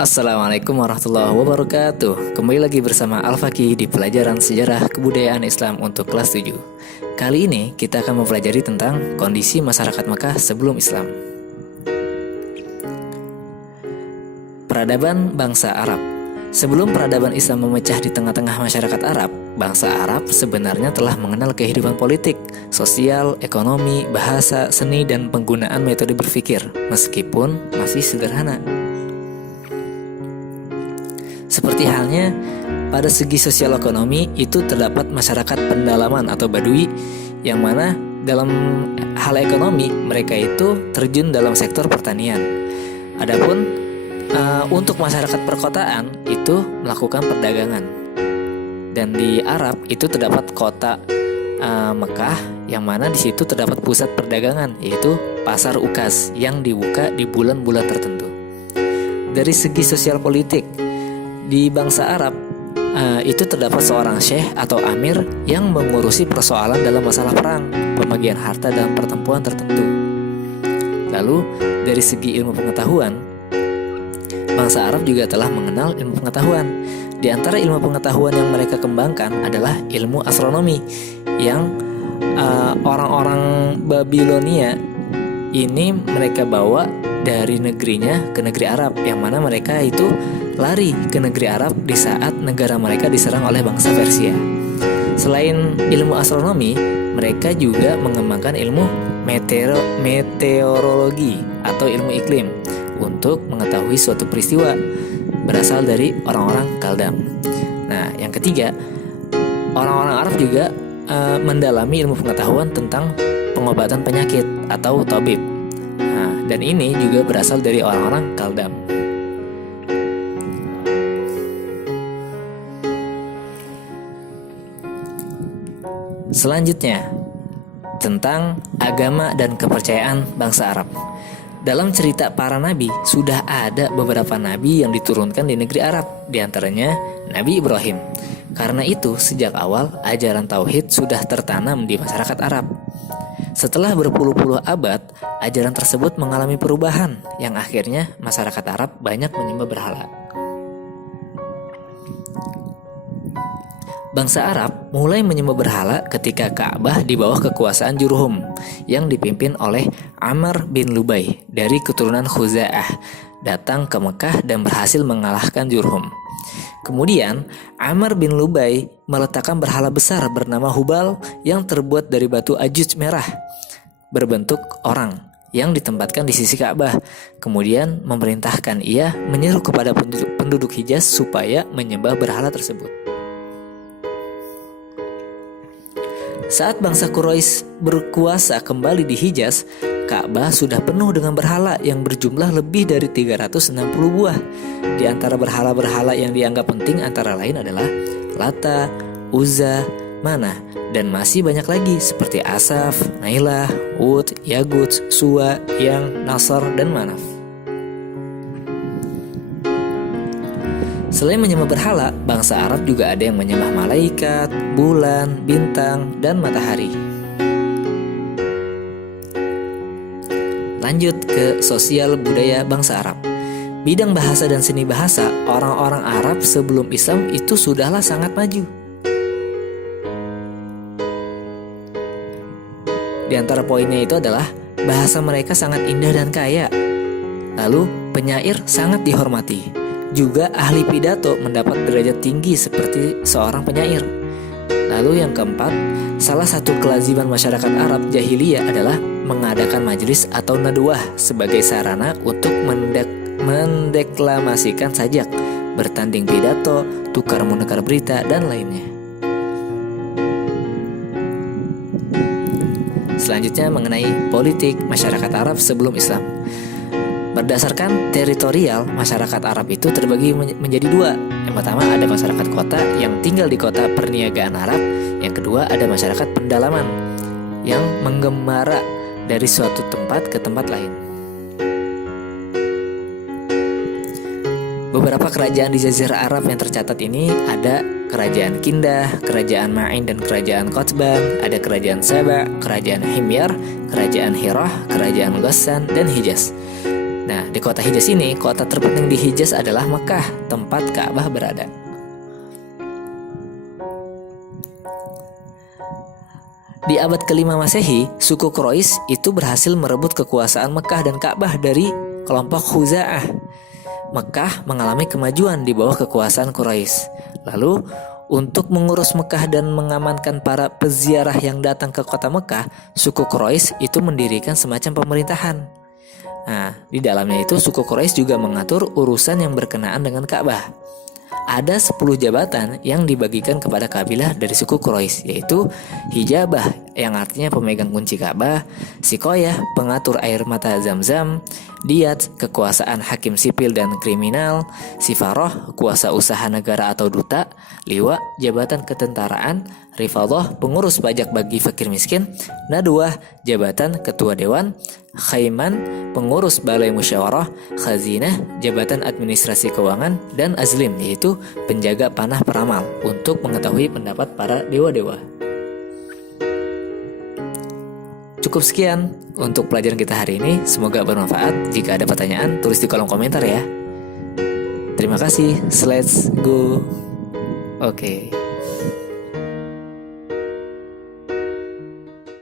Assalamualaikum warahmatullahi wabarakatuh. Kembali lagi bersama Al-Faqih di pelajaran Sejarah Kebudayaan Islam untuk kelas 7. Kali ini kita akan mempelajari tentang kondisi masyarakat Makkah sebelum Islam. Peradaban bangsa Arab. Sebelum peradaban Islam memecah di tengah-tengah masyarakat Arab, bangsa Arab sebenarnya telah mengenal kehidupan politik, sosial, ekonomi, bahasa, seni, dan penggunaan metode berpikir, meskipun masih sederhana. Seperti halnya pada segi sosial ekonomi itu terdapat masyarakat pendalaman atau badui yang mana dalam hal ekonomi mereka itu terjun dalam sektor pertanian. Adapun untuk masyarakat perkotaan itu melakukan perdagangan. Dan di Arab itu terdapat kota Mekah yang mana di situ terdapat pusat perdagangan yaitu pasar Ukaz yang dibuka di bulan-bulan tertentu. Dari segi sosial politik di bangsa Arab itu terdapat seorang syekh atau amir yang mengurusi persoalan dalam masalah perang, pembagian harta dalam pertempuran tertentu. Lalu dari segi ilmu pengetahuan, bangsa Arab juga telah mengenal ilmu pengetahuan. Di antara ilmu pengetahuan yang mereka kembangkan adalah ilmu astronomi yang orang-orang Babilonia ini mereka bawa dari negerinya ke negeri Arab, yang mana mereka itu lari ke negeri Arab di saat negara mereka diserang oleh bangsa Persia. Selain ilmu astronomi, mereka juga mengembangkan ilmu meteorologi atau ilmu iklim untuk mengetahui suatu peristiwa berasal dari orang-orang Kaldam. Nah, yang ketiga, orang-orang Arab juga mendalami ilmu pengetahuan tentang pengobatan penyakit atau tabib. Nah, dan ini juga berasal dari orang-orang Kaldam. Selanjutnya, tentang agama dan kepercayaan bangsa Arab. Dalam cerita para nabi, sudah ada beberapa nabi yang diturunkan di negeri Arab, di antaranya Nabi Ibrahim. Karena itu, sejak awal ajaran tauhid sudah tertanam di masyarakat Arab. Setelah berpuluh-puluh abad, ajaran tersebut mengalami perubahan yang akhirnya masyarakat Arab banyak menyembah berhala. Bangsa Arab mulai menyembah berhala ketika Ka'bah di bawah kekuasaan Jurhum yang dipimpin oleh Amr bin Lubai dari keturunan Khuza'ah datang ke Mekah dan berhasil mengalahkan Jurhum. Kemudian Amr bin Lubai meletakkan berhala besar bernama Hubal yang terbuat dari batu ajuj merah berbentuk orang yang ditempatkan di sisi Ka'bah. Kemudian memerintahkan ia menyeru kepada penduduk Hijaz supaya menyembah berhala tersebut. Saat bangsa Quraisy berkuasa kembali di Hijaz, Ka'bah sudah penuh dengan berhala yang berjumlah lebih dari 360 buah. Di antara berhala-berhala yang dianggap penting antara lain adalah Lata, Uzza, Manah, dan masih banyak lagi seperti Asaf, Nailah, Wud, Yagut, Suwa, Yang, Nasr, dan Manaf. Selain menyembah berhala, bangsa Arab juga ada yang menyembah malaikat, bulan, bintang, dan matahari. Lanjut ke sosial budaya bangsa Arab. Bidang bahasa dan seni bahasa, orang-orang Arab sebelum Islam itu sudahlah sangat maju. Di antara poinnya itu adalah bahasa mereka sangat indah dan kaya. Lalu penyair sangat dihormati. Juga ahli pidato mendapat derajat tinggi seperti seorang penyair. Lalu yang keempat, salah satu kelaziman masyarakat Arab jahiliyah adalah mengadakan majelis atau nadwah sebagai sarana untuk mendeklamasikan sajak, bertanding pidato, tukar-menukar berita, dan lainnya. Selanjutnya mengenai politik masyarakat Arab sebelum Islam. Berdasarkan teritorial, masyarakat Arab itu terbagi menjadi dua. Yang pertama ada masyarakat kota yang tinggal di kota perniagaan Arab. Yang kedua ada masyarakat pendalaman yang menggembara dari suatu tempat ke tempat lain. Beberapa kerajaan di Jazirah Arab yang tercatat ini ada Kerajaan Kindah, Kerajaan Ma'in dan Kerajaan Qotban, ada Kerajaan Saba, Kerajaan Himyar, Kerajaan Hirah, Kerajaan Ghassan, dan Hijaz. Nah, di kota Hijaz ini, kota terpenting di Hijaz adalah Mekah, tempat Ka'bah berada. Di abad ke-5 Masehi, suku Quraisy itu berhasil merebut kekuasaan Mekah dan Ka'bah dari kelompok Khuza'ah. Mekah mengalami kemajuan di bawah kekuasaan Quraisy. Lalu, untuk mengurus Mekah dan mengamankan para peziarah yang datang ke kota Mekah, suku Quraisy itu mendirikan semacam pemerintahan. Nah, di dalamnya itu suku Quraisy juga mengatur urusan yang berkenaan dengan Ka'bah. Ada 10 jabatan yang dibagikan kepada kabilah dari suku Quraisy, yaitu Hijabah yang artinya pemegang kunci Ka'bah, Sikoyah pengatur air mata Zam-Zam, Diyat kekuasaan hakim sipil dan kriminal, Sifaroh kuasa usaha negara atau duta, Liwa jabatan ketentaraan, Rifadhah pengurus pajak bagi fakir miskin, Nadwah jabatan ketua dewan, Khaiman pengurus balai musyawarah, Khazinah jabatan administrasi keuangan, dan Azlim yaitu penjaga panah peramal untuk mengetahui pendapat para dewa-dewa. Cukup sekian untuk pelajaran kita hari ini, semoga bermanfaat. Jika ada pertanyaan, tulis di kolom komentar ya. Terima kasih, let's go. Oke.